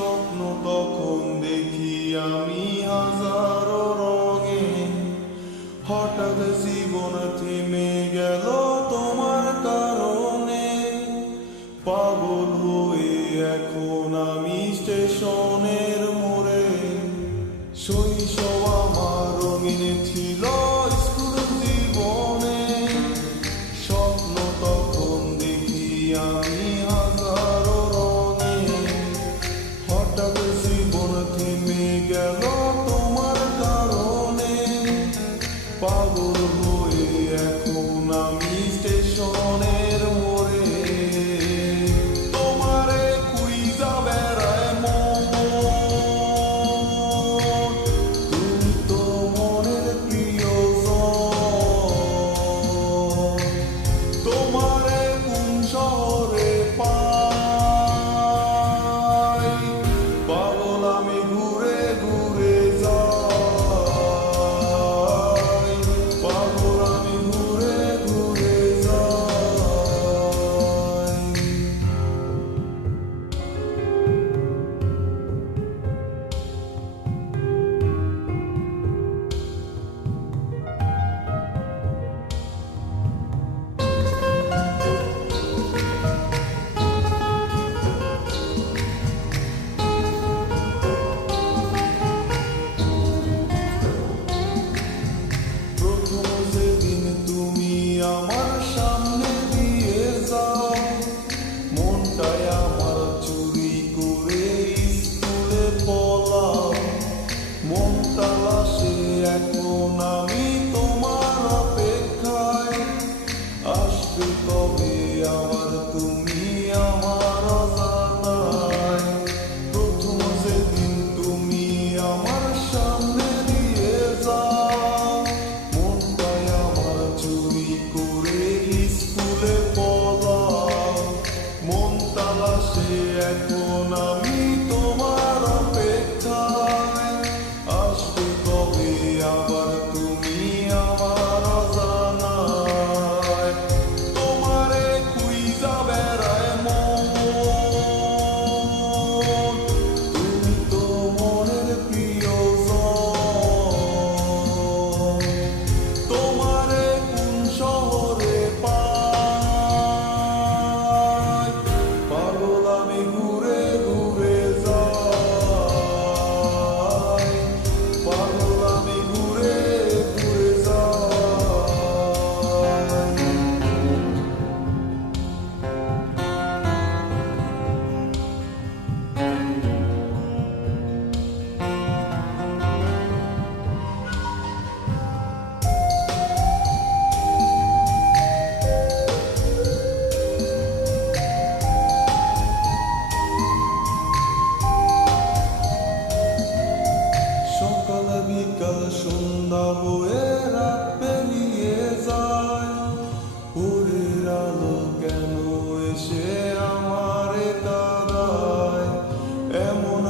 স্বপ্ন তখন দেখি আমি হাজারো রঙে, হঠাৎ জীবন থেমে গেল তোমার কারণে। পাগল হয়ে এখন আমি স্টেশনের মোড়ে, শৈশব আমার রঙিন ছিল স্কুল জীবনে, স্বপ্ন তখন দেখি আমি হাজারো রঙে, হঠাৎ জীবন থেমে গেল তোমার কারণে। পাগল হয়ে এখন আমি স্টেশনের মোড়ে, তোমারে খুঁজা বেড়ায় মন, তুমি তো মনের প্রিয়জন। তোমারে কোন শহরে পাই, পাগল আমি ঘুরে ঘুরে যাই, পাগল আমি ঘুরে ঘুরে যাই। প্রথম যেদিন তুমি আমার সামনে দিয়ে যাও, মনটায় আমার চুরি করে স্কুলে পলাও। মন তালাশে এখন আমি তোমার অপেক্ষায়, আসবে কবে আবার তুমি আমার অজানায়। প্রথম যেদিন তুমি আমার সামনে দিয়ে যাও, মনটায় আমার চুরি করে স্কুলে পলাও। মন তালাশে এখন আমি তোমার অপেক্ষায়, আসবে কবে আবার তুমি আমার অজানায়। তোমারে খুঁজা বেড়ায় মন, তুমি তো মনের প্রিয়জন। তোমারে কোন শহরে পাই, পাগল আমি ঘুরে ঘুরে যাই, পাগল আমি ঘুরে ঘুরে যাই। সকাল বিকাল সন্ধ্যা হয়ে রাত পেরিয়ে যায়, ভোরের আলো কেন এসে আমারে কাঁদায়, এমন